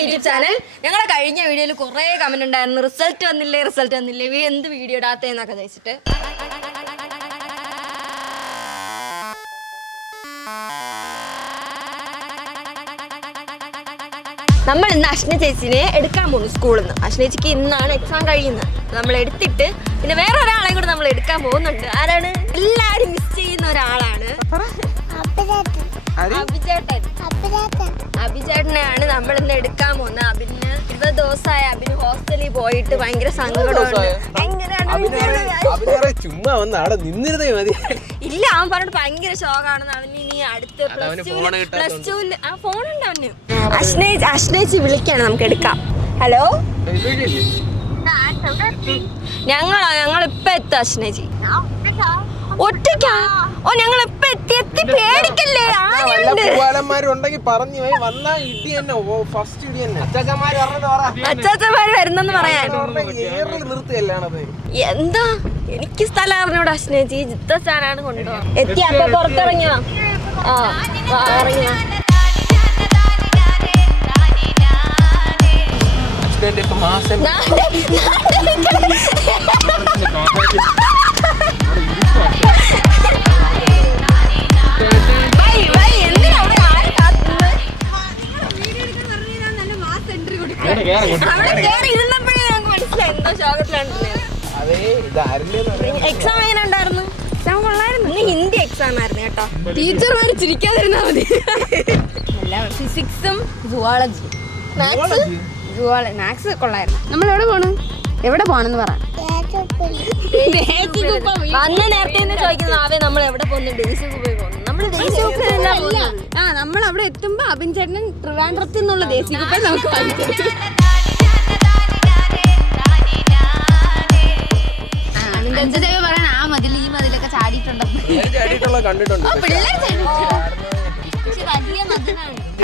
YouTube channel. ഞങ്ങളുടെ കഴിഞ്ഞ വീഡിയോയിൽ കുറേ കമന്റ് ഉണ്ടായിരുന്നു, റിസൾട്ട് വന്നില്ലേ എന്ത് വീഡിയോ ഇടാത്തേന്നൊക്കെ ചോദിച്ചിട്ട്. നമ്മൾ ഇന്ന് അശ്ന ചേച്ചിനെ എടുക്കാൻ പോകുന്നു സ്കൂളിൽ നിന്ന്. അശ്ന ചേച്ചിക്ക് ഇന്നാണ് എക്സാം കഴിയുന്നത്. നമ്മൾ എടുത്തിട്ട് പിന്നെ വേറെ ഒരാളെ കൂടെ നമ്മൾ എടുക്കാൻ പോകുന്നുണ്ട്. ആരാണ്? എല്ലാരും മിസ് ചെയ്യുന്ന ഒരാളാണ്, അഭിചേട്ടനെയാണ് നമ്മൾ ഇന്ന് എടുക്കാൻ പോകുന്നത്. അഭിന് 20 ദിവസമായി അഭിന് ഹോസ്റ്റലിൽ പോയിട്ട് ഭയങ്കര സങ്കടമുണ്ട്. ഇല്ല, അവൻ പറഞ്ഞിട്ട് ഭയങ്കര ഷോക്കാണെന്ന്. അവന് ഇനി അടുത്ത് പ്ലസ് ടൂല് ആ ഫോണുണ്ട് അവന്. അശ്നേച്ചി വിളിക്കാണ്, നമുക്ക് എടുക്കാം. ഹലോ, ഞങ്ങളിപ്പൊ എത്തും അശ്നേച്ചി. ഒറ്റയ്ക്കാ? ഓ, ഞങ്ങൾ ഇപ്പൊ എത്തി. പേടിക്കല്ലേ, അച്ചാച്ചമാര് വരുന്നെന്ന് പറയാൻ. എന്താ എനിക്ക് സ്ഥലം അറിഞ്ഞൂടെ അശ്നേച്ചി? ജിത്തസ്ഥാനാണ് കൊണ്ടുപോകാൻ. എത്തി, അപ്പൊ പുറത്തിറങ്ങിയോ? ആ, ഇറങ്ങിയോ? എക്സാം എങ്ങനെ ഉണ്ടായിരുന്നു? എക്സാം കൊള്ളായിരുന്നു. ഹിന്ദി എക്സാം ആയിരുന്നു കേട്ടോ. ടീച്ചർമാര് ചിരിക്കാതിരുന്നാ മതി. ഫിസിക്സും സുവോളജി, മാത്സ് കൊള്ളായിരുന്നു. നമ്മൾ എവിടെ പോണെന്ന് പറ. അന്ന് നേരത്തെ ചോദിക്കുന്ന നമ്മൾ എവിടെ പോകുന്നു? ദേശീയക്കുപ്പയിൽ പോകുന്നു. നമ്മൾ അവിടെ എത്തുമ്പോ അഭിൻ ചേട്ടൻ ട്രിവാൻഡ്രത്തിൽ നിന്നുള്ള ദേശീയക്കുപ്പയിൽ നമുക്ക് പറയാൻ ആ മതിൽ ഈ മതിലൊക്കെ ചാടിയിട്ടുണ്ടോ?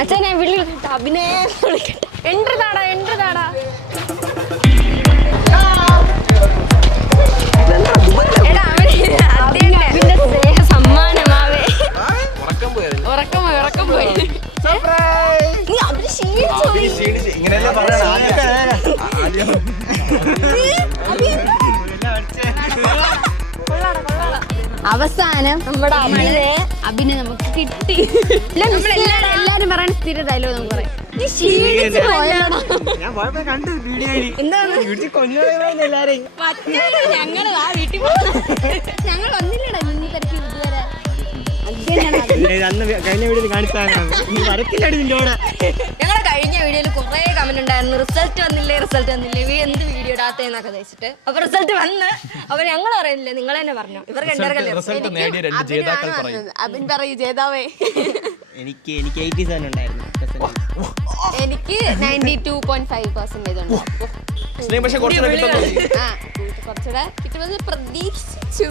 അച്ഛൻ ഞാൻ വിളി അഭിനയം വിളിക്കട്ടെ. എൻട്രി താടാ. സമ്മാനമാവേ. ഉറക്കം പോയി. നീ അവര് അവസാനം നമ്മുടെ അഭിനയം നമുക്ക് കിട്ടി. എല്ലാരും പറയണ സ്ഥിര ഡയലോഗ് നമുക്ക് പറയാം. ഞങ്ങൾ വന്നില്ലടാ നിന്ന് തിരക്കി ഇതുവരെ. ഞങ്ങളുടെ കഴിഞ്ഞ വീഡിയോയിൽ കുറെ കമന്റ് ഉണ്ടായിരുന്നു, റിസൾട്ട് വന്നില്ലേ എന്ത് വീഡിയോ ഇടാത്തേന്നൊക്കെ ചോദിച്ചിട്ട്. അപ്പൊ റിസൾട്ട് വന്ന് അപ്പൊ ഞങ്ങൾ പറയുന്നില്ലേ, നിങ്ങൾ തന്നെ പറഞ്ഞു. ഇവർ അഭിൻ പറയൂ ജേതാവേ. എനിക്ക് 87 ഉണ്ടായിരുന്നു. എനിക്ക് 92.5% ഉണ്ട്. കുറച്ചുകൂടെ കിട്ടുമെന്ന് പ്രതീക്ഷിച്ചു.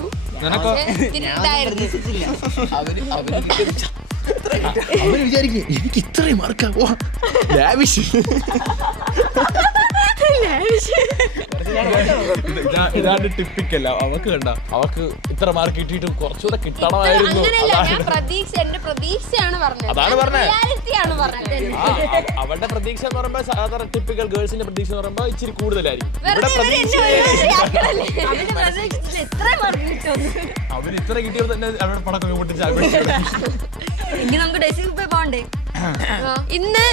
എനിക്ക് ഇത്രയും മാർക്കാവോ? ഇതാണ് ടിപ്പിക്കല്ല. അവക്ക് കണ്ട, അവക്ക് ഇത്ര മാർക്ക് കിട്ടിയിട്ട് കുറച്ചുകൂടെ കിട്ടണമായിരുന്നു. എന്റെ പ്രതീക്ഷയാണ് പറഞ്ഞത്. അതാണ് പറഞ്ഞത്. അവളുടെ പ്രതീക്ഷ എന്ന് പറയുമ്പോൾ സാധാരണ ടിപ്പിക്കൽ ഗേൾസിന്റെ പ്രതീക്ഷ എന്ന് പറയുമ്പോൾ ഇച്ചിരി കൂടുതലായിരിക്കും. അവര് ഇത്ര കിട്ടിയപ്പോൾ തന്നെ അവരുടെ പടക്കം പൊട്ടിച്ച് ഇന്ന്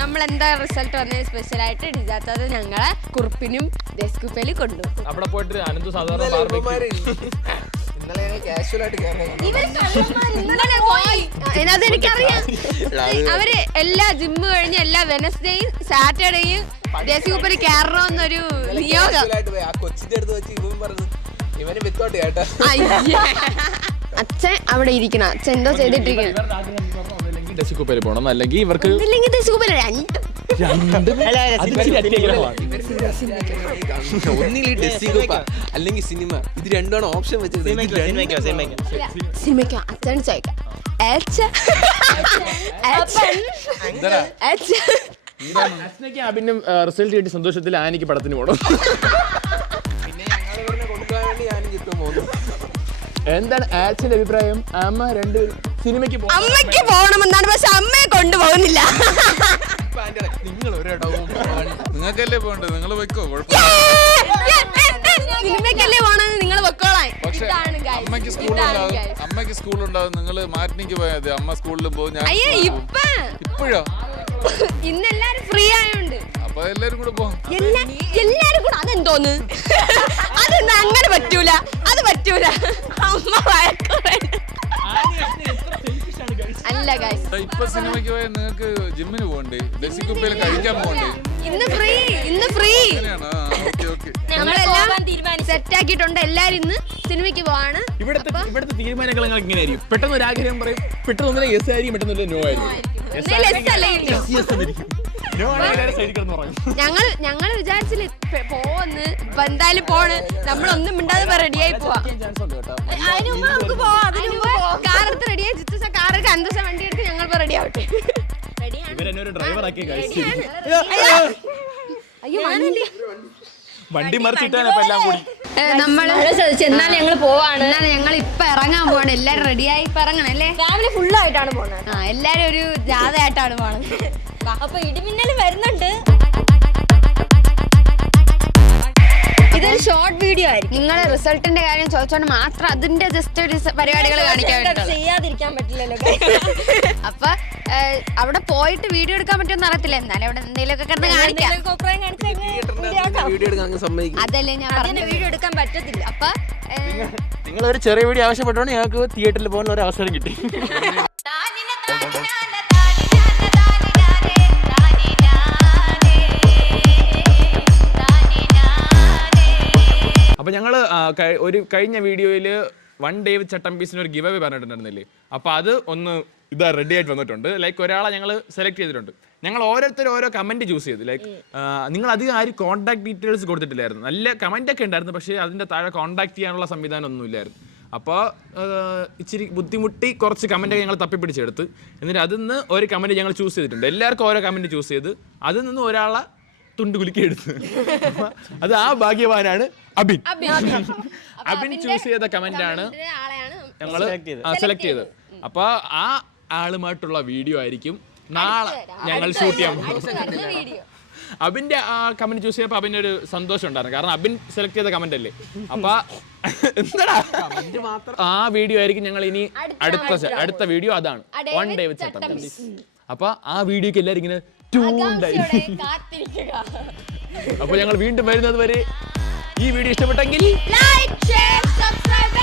നമ്മൾ എന്താ റിസൾട്ട് വന്നത് സ്പെഷ്യൽ ആയിട്ട് ഡിജാത്തത് ഞങ്ങളെ കുറിപ്പിനും ഡെസ്കുപ്പേലും കൊണ്ടുപോകും. അവിടെ പോയിട്ട് അനന്തു സാധാരണ എനിക്കറിയാം. അവര് എല്ലാ ജിമ്മ് കഴിഞ്ഞ് എല്ലാ വെനസ്ഡേയും സാറ്റർഡേയും ഡെസ്കുപ്പേല് കയറണമെന്നൊരു നിയോഗം. അച്ഛൻ അവിടെ ഇരിക്കണം. അച്ഛൻ എന്തോ ചെയ്തിട്ടിരിക്കണം. പോണം, അല്ലെങ്കിൽ ഇവർക്ക് ഒന്നില്ലെങ്കിൽ ഡെസ്കുപ്പ അല്ലെങ്കിൽ സിനിമ, ഇത് രണ്ടാണ് ഓപ്ഷൻ വെച്ചത്. സിനിമയ്ക്കോ? അച്ഛൻ ചോദിക്കാം. അഭിനും റിസൾട്ട് കിട്ടി സന്തോഷത്തിൽ ആനിക്ക് പടത്തിന് പോകണം. എന്താണ് ആക്സിന്റെ അഭിപ്രായം? അമ്മ രണ്ടുപേരും സിനിമയ്ക്ക് അമ്മയ്ക്ക് പോകണമെന്നാണ്, പക്ഷെ അമ്മയെ കൊണ്ടുപോകുന്നില്ല. നിങ്ങൾ സിനിമക്കല്ലേ പോകണ്ടത്, നിങ്ങൾ വെക്കോ, കുഴപ്പമില്ല. സിനിമയ്ക്കല്ലേ പോണത്, നിങ്ങൾ വെക്കോളാൻ. പക്ഷെ അമ്മയ്ക്ക് സ്കൂളുണ്ടാവും, നിങ്ങൾ മാറ്റിനിക്ക് പോയാൽ മതി. അമ്മ സ്കൂളിലും പോകും, ഞാൻ അയ്യേ ഇപ്പോഴോ ഇന്ന് എല്ലാരും ഫ്രീ ആയോണ്ട് അപ്പൊ എല്ലാരും കൂടെ പോവാം. എല്ലാരും കൂടെ അതെന്തോന്ന് അതൊന്നും അങ്ങനെ പറ്റൂല, അത് പറ്റൂല. അമ്മ വഴക്കുറ അല്ല ഗൈസ്. ഇപ്പൊ സിനിമയ്ക്ക് പോയാൽ നിങ്ങൾക്ക് ജിമ്മിന് പോകണ്ടേ, ലസ്സിക്കുപ്പയിൽ കഴിക്കാൻ പോകണ്ടേ? ഇന്ന് ഫ്രീ ഞങ്ങളെല്ലാം സെറ്റ് ആക്കിയിട്ടുണ്ട്. എല്ലാരും ഇന്ന് സിനിമയ്ക്ക് പോവാണ്. ഇവിടുത്തെ തീരുമാനങ്ങൾ ഇങ്ങനെയായിരിക്കും. പെട്ടെന്ന് ഒരു ആഗ്രഹം പറയും, പെട്ടെന്ന് ഒന്നിനെ യെസ് ആയിരിക്കും, പെട്ടെന്ന് നോ ആയിരിക്കും. ഞങ്ങൾ വിചാരിച്ചില്ല പോന്ന്, ഇപ്പൊ എന്തായാലും പോണ്. നമ്മളൊന്നും മിണ്ടാതെ റെഡിയായി പോവാ. കാറത്ത് റെഡിയായി, കാറൊക്കെ അന്തസ വണ്ടി എടുത്ത് ഞങ്ങൾ റെഡി ആവട്ടെ. അയ്യോ വണ്ടി മറിച്ചിട്ടാണ് എല്ലാം കൂടി. നമ്മള് എന്നാലും ഞങ്ങൾ പോവാണ്. ഞങ്ങൾ ഇപ്പൊ ഇറങ്ങാൻ പോവാണ്. എല്ലാരും റെഡിയായി ഇപ്പൊ ഇറങ്ങണം അല്ലേ? ഫാമിലി ഫുൾ ആയിട്ടാണ് പോണത്. എല്ലാരും ഒരു ജാഥയായിട്ടാണ് പോണത്. അപ്പൊ ഇടിമിന്നൽ വരുന്നുണ്ട്. ഇതൊരു ഷോർട്ട് വീഡിയോ ആയിരിക്കും. നിങ്ങളെ റിസൾട്ടിന്റെ കാര്യം ചോദിച്ചോണ്ട് മാത്രം അതിന്റെ ജസ്റ്റ് ഒരു പരിപാടികൾ കാണിക്കാൻ ചെയ്യാതിരിക്കാൻ പറ്റില്ലല്ലോ. അപ്പൊ അവിടെ പോയിട്ട് വീഡിയോ എടുക്കാൻ പറ്റുമെന്ന് അറിയത്തില്ല. എന്നാലും അവിടെ എന്തെങ്കിലുമൊക്കെ കിടന്ന് കാണിക്കാം. അതല്ലേ ഞാൻ പറഞ്ഞ വീഡിയോ എടുക്കാൻ പറ്റത്തില്ല. അപ്പൊ നിങ്ങൾ ഒരു ചെറിയ വീഡിയോ ആവശ്യപ്പെട്ടോണ്ട് ഞങ്ങൾക്ക് തിയേറ്ററിൽ പോകാൻ ഒരു അവസരം കിട്ടി. അപ്പോൾ ഞങ്ങൾ ഒരു കഴിഞ്ഞ വീഡിയോയിൽ 1 Day with ചട്ടമ്പീസിന് ഒരു ഗിവ് അവേ പറഞ്ഞിട്ടുണ്ടായിരുന്നില്ലേ? അപ്പോൾ അത് ഒന്ന് ഇതാ റെഡി ആയിട്ട് വന്നിട്ടുണ്ട്. ലൈക്ക് ഒരാളെ ഞങ്ങൾ സെലക്ട് ചെയ്തിട്ടുണ്ട്. ഞങ്ങൾ ഓരോരുത്തരും ഓരോ കമൻറ്റ് ചൂസ് ചെയ്തു. ലൈക്ക് നിങ്ങൾ അധികം ആരും കോൺടാക്ട് ഡീറ്റെയിൽസ് കൊടുത്തിട്ടില്ലായിരുന്നു. നല്ല കമൻറ്റൊക്കെ ഉണ്ടായിരുന്നു, പക്ഷേ അതിൻ്റെ താഴെ കോൺടാക്ട് ചെയ്യാനുള്ള സംവിധാനം ഒന്നുമില്ലായിരുന്നു. അപ്പോൾ ഇച്ചിരി ബുദ്ധിമുട്ടി കുറച്ച് കമൻറ്റൊക്കെ ഞങ്ങൾ തപ്പിപ്പിടിച്ചെടുത്ത്, എന്നിട്ട് അതിൽ നിന്ന് ഒരു കമൻറ്റ് ഞങ്ങൾ ചൂസ് ചെയ്തിട്ടുണ്ട്. എല്ലാവർക്കും ഓരോ കമൻറ്റ് ചൂസ് ചെയ്ത് അതിൽ നിന്ന് ഒരാളെ തുണ്ട് കുലുക്കി എടുത്ത്, അത് ആ ഭാഗ്യവാനാണ് അബിൻ. അബിൻ ചൂസ് ചെയ്ത കമന്റാണ് ഞങ്ങൾ സെലക്ട് ചെയ്തത്. അപ്പൊ ആ ആളുമായിട്ടുള്ള വീഡിയോ ആയിരിക്കും നാളെ ഞങ്ങൾ ഷൂട്ട് ചെയ്യാൻ പോകുന്നത്. അബിന്റെ ആ കമന്റ് ചൂസ് ചെയ്തപ്പോൾ അബിന് ഒരു സന്തോഷം ഉണ്ടായിരുന്നു, കാരണം അബിൻ സെലക്ട് ചെയ്ത കമന്റ് അല്ലേ. അപ്പൊ എന്താടാ ആ വീഡിയോ ആയിരിക്കും ഞങ്ങൾ ഇനി അടുത്ത വീഡിയോ, അതാണ് 1 Day with ചട്ടമ്പീസ്. അപ്പൊ ആ വീഡിയോക്ക് എല്ലാവരും ഇങ്ങനെ അപ്പൊ ഞങ്ങൾ വീണ്ടും വരുന്നത് വരെ ഈ വീഡിയോ ഇഷ്ടപ്പെട്ടെങ്കിൽ ലൈക്ക്, ഷെയർ, സബ്സ്ക്രൈബ്